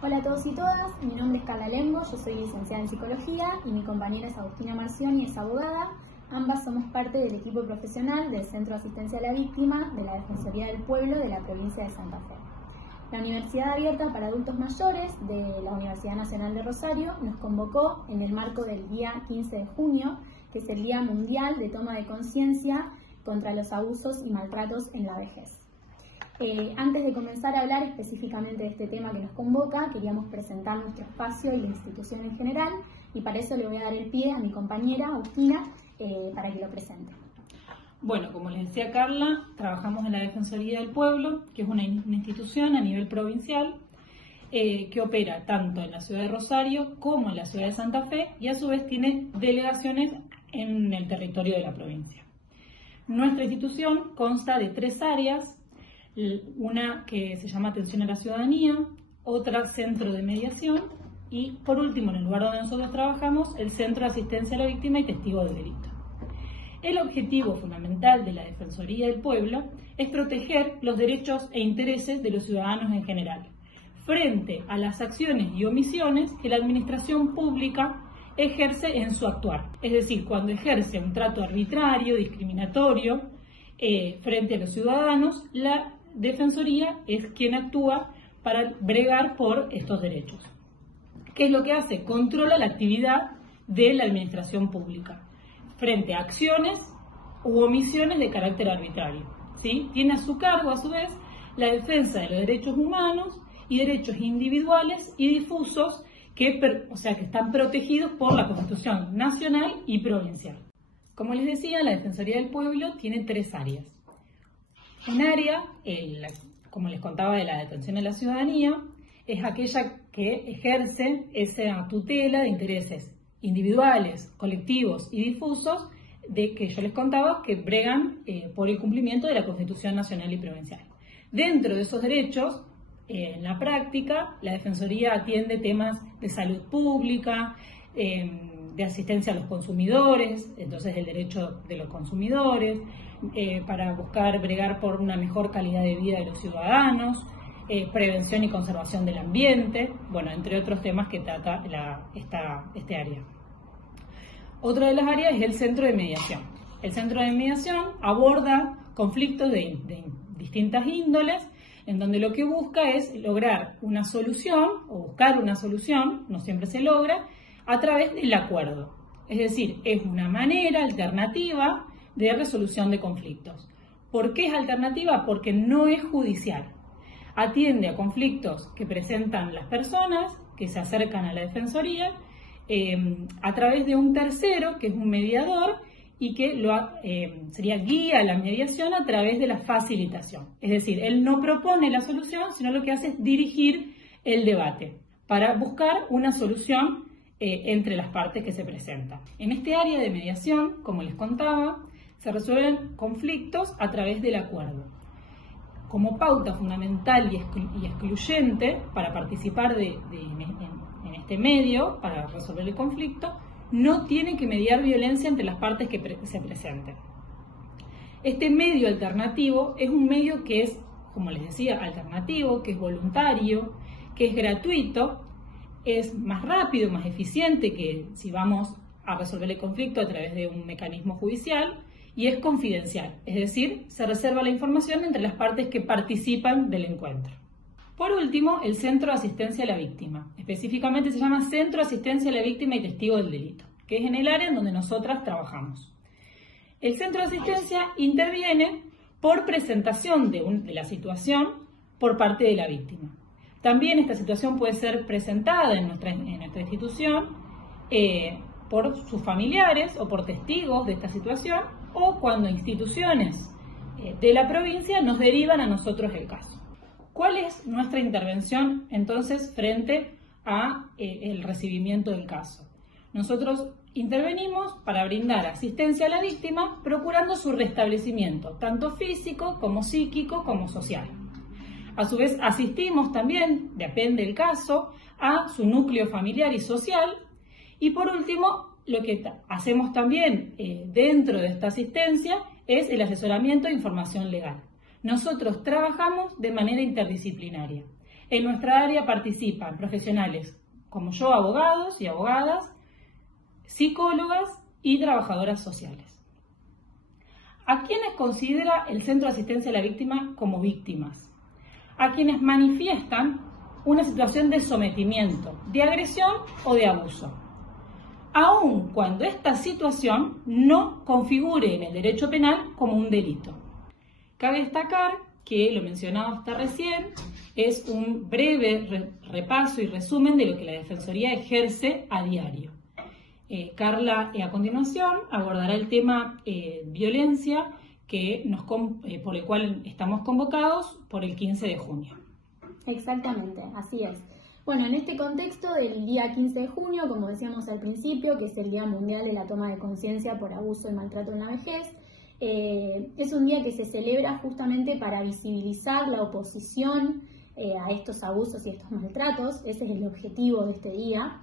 Hola a todos y todas, mi nombre es Carla Lengo, yo soy licenciada en Psicología y mi compañera es Agustina Marcioni, es abogada. Ambas somos parte del equipo profesional del Centro de Asistencia a la Víctima de la Defensoría del Pueblo de la provincia de Santa Fe. La Universidad Abierta para Adultos Mayores de la Universidad Nacional de Rosario nos convocó en el marco del día 15 de junio, que es el Día Mundial de Toma de Conciencia contra los abusos y maltratos en la vejez. Antes de comenzar a hablar específicamente de este tema que nos convoca, queríamos presentar nuestro espacio y la institución en general, y para eso le voy a dar el pie a mi compañera Agustina para que lo presente. Bueno, como les decía Carla, trabajamos en la Defensoría del Pueblo, que es una institución a nivel provincial que opera tanto en la ciudad de Rosario como en la ciudad de Santa Fe, y a su vez tiene delegaciones en el territorio de la provincia. Nuestra institución consta de 3 áreas. Una que se llama Atención a la Ciudadanía, otra Centro de Mediación y, por último, en el lugar donde nosotros trabajamos, el Centro de Asistencia a la Víctima y Testigo del Delito. El objetivo fundamental de la Defensoría del Pueblo es proteger los derechos e intereses de los ciudadanos en general, frente a las acciones y omisiones que la administración pública ejerce en su actuar. Es decir, cuando ejerce un trato arbitrario, discriminatorio, frente a los ciudadanos, la Defensoría es quien actúa para bregar por estos derechos. ¿Qué es lo que hace? Controla la actividad de la administración pública frente a acciones u omisiones de carácter arbitrario, ¿sí? Tiene a su cargo, a su vez, la defensa de los derechos humanos y derechos individuales y difusos que están protegidos por la Constitución nacional y provincial. Como les decía, la Defensoría del Pueblo tiene 3 áreas. Un área, como les contaba, de la atención a la ciudadanía, es aquella que ejerce esa tutela de intereses individuales, colectivos y difusos de que yo les contaba que bregan por el cumplimiento de la Constitución nacional y provincial. Dentro de esos derechos, en la práctica, la Defensoría atiende temas de salud pública, de asistencia a los consumidores, entonces el derecho de los consumidores, para buscar bregar por una mejor calidad de vida de los ciudadanos, prevención y conservación del ambiente, bueno, entre otros temas que trata este área. Otra de las áreas es el Centro de Mediación. El Centro de Mediación aborda conflictos de distintas índoles, en donde lo que busca es lograr una solución, o buscar una solución, no siempre se logra, a través del acuerdo. Es decir, es una manera alternativa de resolución de conflictos. ¿Por qué es alternativa? Porque no es judicial. Atiende a conflictos que presentan las personas que se acercan a la Defensoría a través de un tercero, que es un mediador, y que sería guía a la mediación a través de la facilitación. Es decir, él no propone la solución, sino lo que hace es dirigir el debate para buscar una solución entre las partes que se presentan. En este área de mediación, como les contaba, se resuelven conflictos a través del acuerdo. Como pauta fundamental y excluyente para participar en este medio, para resolver el conflicto, no tiene que mediar violencia entre las partes que se presenten. Este medio alternativo es un medio que es, como les decía, alternativo, que es voluntario, que es gratuito, es más rápido, más eficiente que si vamos a resolver el conflicto a través de un mecanismo judicial, y es confidencial, es decir, se reserva la información entre las partes que participan del encuentro. Por último, el Centro de Asistencia a la Víctima. Específicamente se llama Centro de Asistencia a la Víctima y Testigo del Delito, que es en el área en donde nosotras trabajamos. El Centro de Asistencia interviene por presentación de la situación por parte de la víctima. También esta situación puede ser presentada en nuestra institución por sus familiares o por testigos de esta situación, o cuando instituciones de la provincia nos derivan a nosotros el caso. ¿Cuál es nuestra intervención entonces frente a el recibimiento del caso? Nosotros intervenimos para brindar asistencia a la víctima, procurando su restablecimiento, tanto físico como psíquico como social. A su vez asistimos también, depende del caso, a su núcleo familiar y social. Y por último, lo que hacemos también dentro de esta asistencia es el asesoramiento e información legal. Nosotros trabajamos de manera interdisciplinaria. En nuestra área participan profesionales como yo, abogados y abogadas, psicólogas y trabajadoras sociales. ¿A quiénes considera el Centro de Asistencia a la Víctima como víctimas? A quienes manifiestan una situación de sometimiento, de agresión o de abuso, aun cuando esta situación no configure en el derecho penal como un delito. Cabe destacar que, lo mencionado hasta recién, es un breve repaso y resumen de lo que la Defensoría ejerce a diario. Carla, a continuación, abordará el tema violencia por el cual estamos convocados por el 15 de junio. Exactamente, así es. Bueno, en este contexto del día 15 de junio, como decíamos al principio, que es el Día Mundial de la Toma de Conciencia por Abuso y Maltrato en la Vejez, es un día que se celebra justamente para visibilizar la oposición a estos abusos y estos maltratos. Ese es el objetivo de este día.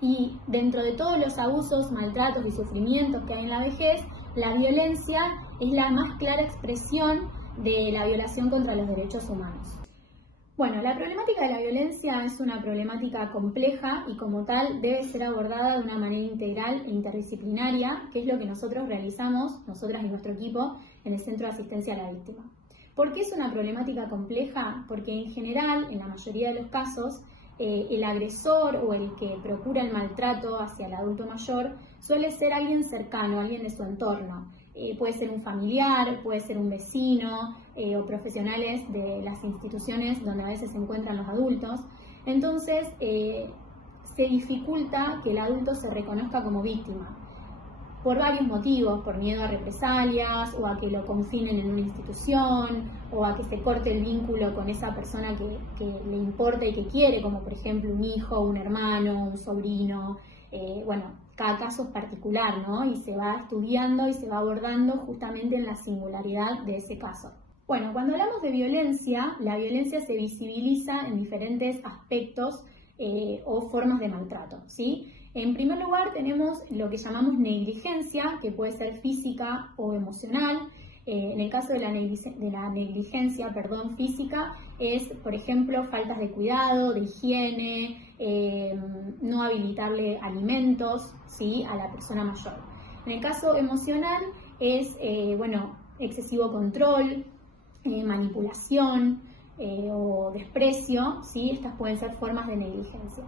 Y dentro de todos los abusos, maltratos y sufrimientos que hay en la vejez, la violencia es la más clara expresión de la violación contra los derechos humanos. Bueno, la problemática de la violencia es una problemática compleja y como tal debe ser abordada de una manera integral e interdisciplinaria, que es lo que nosotros realizamos, nosotras y nuestro equipo, en el Centro de Asistencia a la Víctima. ¿Por qué es una problemática compleja? Porque en general, en la mayoría de los casos, el agresor o el que procura el maltrato hacia el adulto mayor suele ser alguien cercano, alguien de su entorno. Puede ser un familiar, puede ser un vecino o profesionales de las instituciones donde a veces se encuentran los adultos. Entonces, se dificulta que el adulto se reconozca como víctima por varios motivos, por miedo a represalias o a que lo confinen en una institución o a que se corte el vínculo con esa persona que le importa y que quiere, como por ejemplo un hijo, un hermano, un sobrino. Bueno, cada caso es particular, ¿no? Y se va estudiando y se va abordando justamente en la singularidad de ese caso. Bueno, cuando hablamos de violencia, la violencia se visibiliza en diferentes aspectos o formas de maltrato, ¿sí? En primer lugar tenemos lo que llamamos negligencia, que puede ser física o emocional. En el caso de la negligencia física es, por ejemplo, faltas de cuidado, de higiene, no habilitarle alimentos, ¿sí?, a la persona mayor. En el caso emocional es excesivo control, manipulación o desprecio, ¿sí? Estas pueden ser formas de negligencia.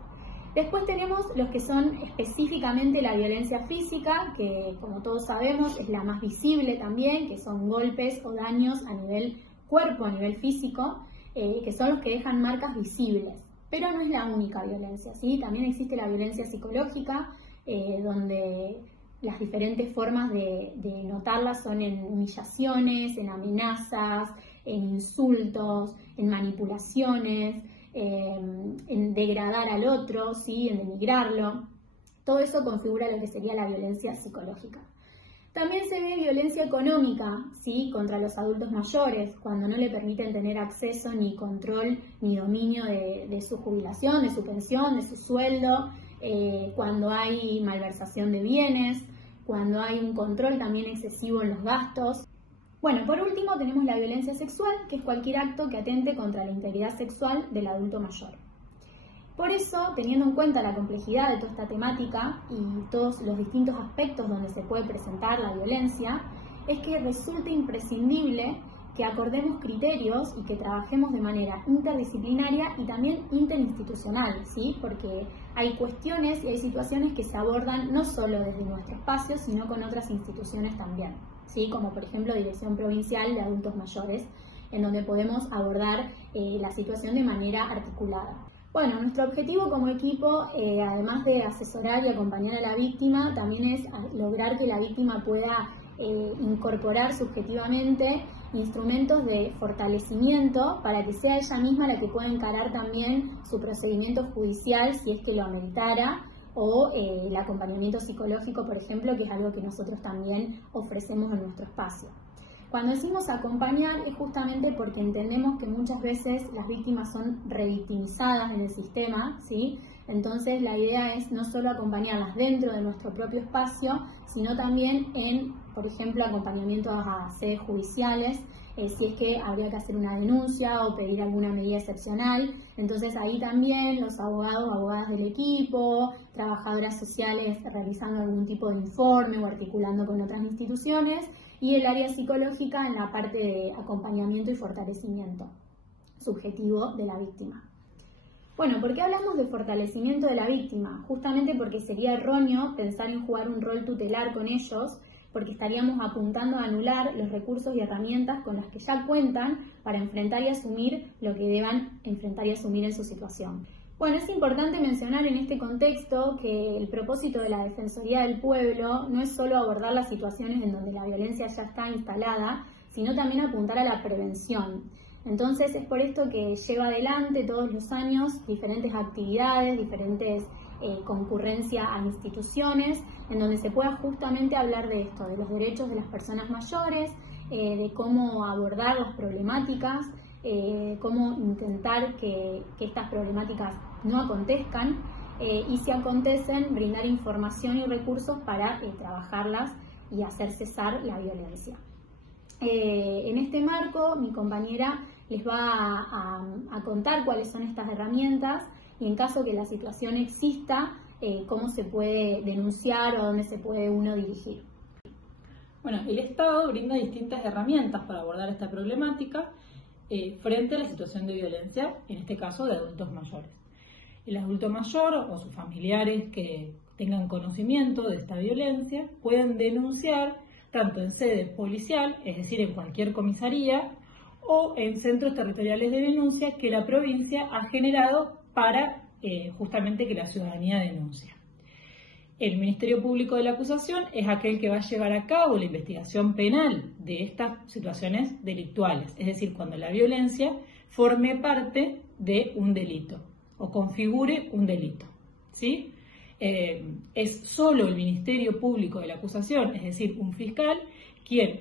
Después tenemos los que son específicamente la violencia física, que como todos sabemos es la más visible también, que son golpes o daños a nivel cuerpo, a nivel físico, que son los que dejan marcas visibles. Pero no es la única violencia, ¿sí? También existe la violencia psicológica, donde las diferentes formas de notarlas son en humillaciones, en amenazas, en insultos, en manipulaciones, en degradar al otro, ¿sí?, en denigrarlo. Todo eso configura lo que sería la violencia psicológica. También se ve violencia económica, ¿sí?, contra los adultos mayores, cuando no le permiten tener acceso ni control ni dominio de su jubilación, de su pensión, de su sueldo, cuando hay malversación de bienes, cuando hay un control también excesivo en los gastos. Bueno, por último tenemos la violencia sexual, que es cualquier acto que atente contra la integridad sexual del adulto mayor. Por eso, teniendo en cuenta la complejidad de toda esta temática y todos los distintos aspectos donde se puede presentar la violencia, es que resulta imprescindible que acordemos criterios y que trabajemos de manera interdisciplinaria y también interinstitucional, ¿sí? Porque hay cuestiones y hay situaciones que se abordan no solo desde nuestro espacio, sino con otras instituciones también, ¿sí? Como por ejemplo Dirección Provincial de Adultos Mayores, en donde podemos abordar la situación de manera articulada. Bueno, nuestro objetivo como equipo, además de asesorar y acompañar a la víctima, también es lograr que la víctima pueda incorporar subjetivamente instrumentos de fortalecimiento para que sea ella misma la que pueda encarar también su procedimiento judicial si es que lo ameritara, o el acompañamiento psicológico, por ejemplo, que es algo que nosotros también ofrecemos en nuestro espacio. Cuando decimos acompañar es justamente porque entendemos que muchas veces las víctimas son revictimizadas en el sistema, ¿sí? Entonces la idea es no solo acompañarlas dentro de nuestro propio espacio, sino también en, por ejemplo, acompañamiento a sedes judiciales, si es que habría que hacer una denuncia o pedir alguna medida excepcional. Entonces ahí también los abogados, abogadas del equipo, trabajadoras sociales realizando algún tipo de informe o articulando con otras instituciones, y el área psicológica en la parte de acompañamiento y fortalecimiento subjetivo de la víctima. Bueno, ¿por qué hablamos de fortalecimiento de la víctima? Justamente porque sería erróneo pensar en jugar un rol tutelar con ellos, porque estaríamos apuntando a anular los recursos y herramientas con las que ya cuentan para enfrentar y asumir lo que deban enfrentar y asumir en su situación. Bueno, es importante mencionar en este contexto que el propósito de la Defensoría del Pueblo no es solo abordar las situaciones en donde la violencia ya está instalada, sino también apuntar a la prevención. Entonces es por esto que lleva adelante todos los años diferentes actividades, diferentes concurrencia a instituciones, en donde se pueda justamente hablar de esto, de los derechos de las personas mayores, de cómo abordar las problemáticas, cómo intentar que estas problemáticas no acontezcan, y si acontecen, brindar información y recursos para trabajarlas y hacer cesar la violencia. En este marco, mi compañera les va a contar cuáles son estas herramientas y en caso que la situación exista, cómo se puede denunciar o a dónde se puede uno dirigir. Bueno, el Estado brinda distintas herramientas para abordar esta problemática frente a la situación de violencia, en este caso de adultos mayores. El adulto mayor o sus familiares que tengan conocimiento de esta violencia pueden denunciar tanto en sede policial, es decir, en cualquier comisaría, o en centros territoriales de denuncia que la provincia ha generado para justamente que la ciudadanía denuncie. El Ministerio Público de la Acusación es aquel que va a llevar a cabo la investigación penal de estas situaciones delictuales, es decir, cuando la violencia forme parte de un delito o configure un delito, ¿sí? Es solo el Ministerio Público de la Acusación, es decir, un fiscal, quien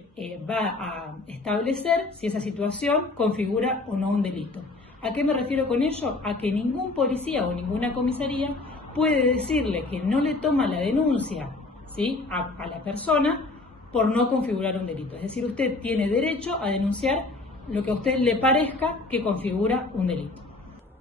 va a establecer si esa situación configura o no un delito. ¿A qué me refiero con ello? A que ningún policía o ninguna comisaría puede decirle que no le toma la denuncia, ¿sí?, a la persona por no configurar un delito. Es decir, usted tiene derecho a denunciar lo que a usted le parezca que configura un delito.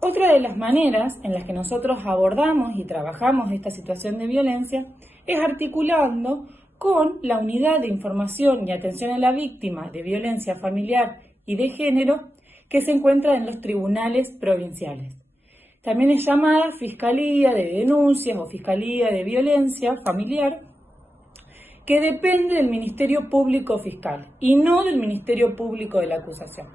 Otra de las maneras en las que nosotros abordamos y trabajamos esta situación de violencia es articulando con la Unidad de Información y Atención a la Víctima de Violencia Familiar y de Género que se encuentra en los tribunales provinciales. También es llamada Fiscalía de Denuncias o Fiscalía de Violencia Familiar, que depende del Ministerio Público Fiscal y no del Ministerio Público de la Acusación.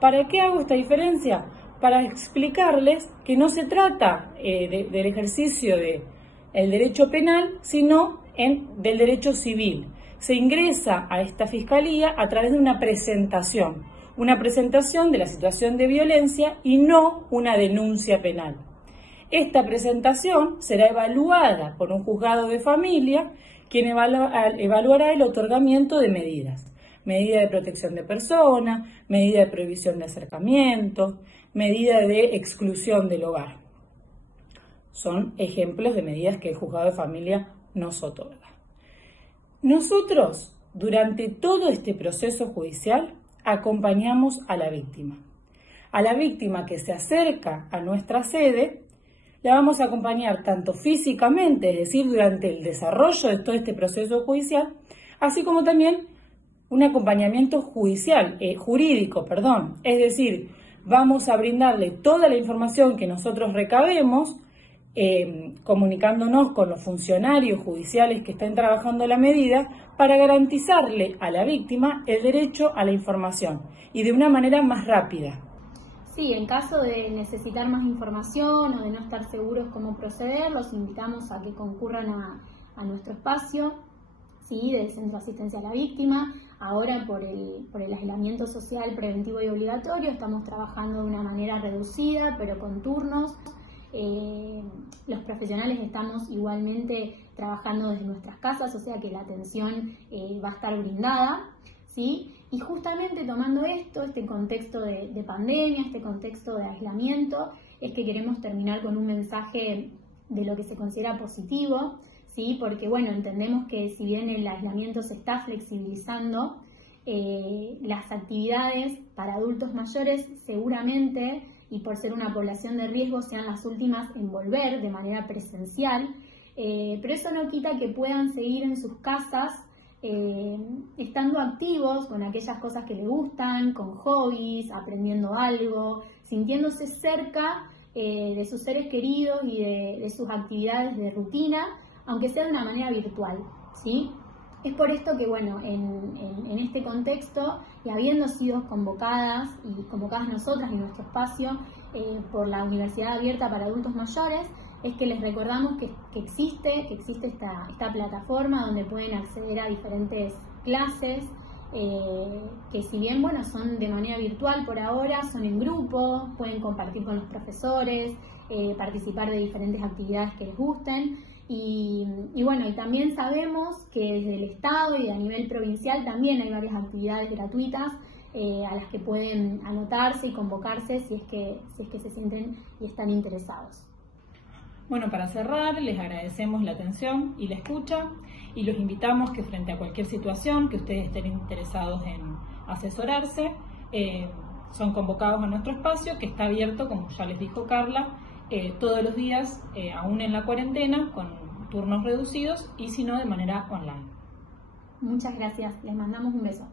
¿Para qué hago esta diferencia? Para explicarles que no se trata del ejercicio del derecho penal, sino del derecho civil. Se ingresa a esta fiscalía a través de una presentación de la situación de violencia y no una denuncia penal. Esta presentación será evaluada por un juzgado de familia, quien evaluará el otorgamiento de medidas. Medida de protección de persona, medida de prohibición de acercamiento, medida de exclusión del hogar. Son ejemplos de medidas que el juzgado de familia nos otorga. Nosotros, durante todo este proceso judicial, acompañamos a la víctima. A la víctima que se acerca a nuestra sede, la vamos a acompañar tanto físicamente, es decir, durante el desarrollo de todo este proceso judicial, así como también un acompañamiento jurídico, es decir, vamos a brindarle toda la información que nosotros recabemos, comunicándonos con los funcionarios judiciales que estén trabajando la medida para garantizarle a la víctima el derecho a la información y de una manera más rápida. Sí, en caso de necesitar más información o de no estar seguros cómo proceder, los invitamos a que concurran a nuestro espacio, ¿sí?, del Centro de Asistencia a la Víctima. Ahora por el aislamiento social preventivo y obligatorio estamos trabajando de una manera reducida, pero con turnos. Los profesionales estamos igualmente trabajando desde nuestras casas, o sea que la atención va a estar brindada, ¿sí? Y justamente tomando este contexto de pandemia, este contexto de aislamiento, es que queremos terminar con un mensaje de lo que se considera positivo, ¿sí? Porque bueno, entendemos que si bien el aislamiento se está flexibilizando, las actividades para adultos mayores seguramente, y por ser una población de riesgo, sean las últimas en volver de manera presencial, pero eso no quita que puedan seguir en sus casas estando activos con aquellas cosas que les gustan, con hobbies, aprendiendo algo, sintiéndose cerca de sus seres queridos y de sus actividades de rutina, aunque sea de una manera virtual, ¿sí? Es por esto que, bueno, en este contexto, y habiendo sido convocadas nosotras en nuestro espacio por la Universidad Abierta para Adultos Mayores, es que les recordamos que existe esta plataforma donde pueden acceder a diferentes clases, que si bien, bueno, son de manera virtual por ahora, son en grupo, pueden compartir con los profesores, participar de diferentes actividades que les gusten. Y bueno, y también sabemos que desde el Estado y a nivel provincial también hay varias actividades gratuitas a las que pueden anotarse y convocarse si es que se sienten y están interesados. Bueno, para cerrar, les agradecemos la atención y la escucha y los invitamos que frente a cualquier situación que ustedes estén interesados en asesorarse, son convocados a nuestro espacio, que está abierto, como ya les dijo Carla, todos los días, aún en la cuarentena, con turnos reducidos y si no, de manera online. Muchas gracias, les mandamos un beso.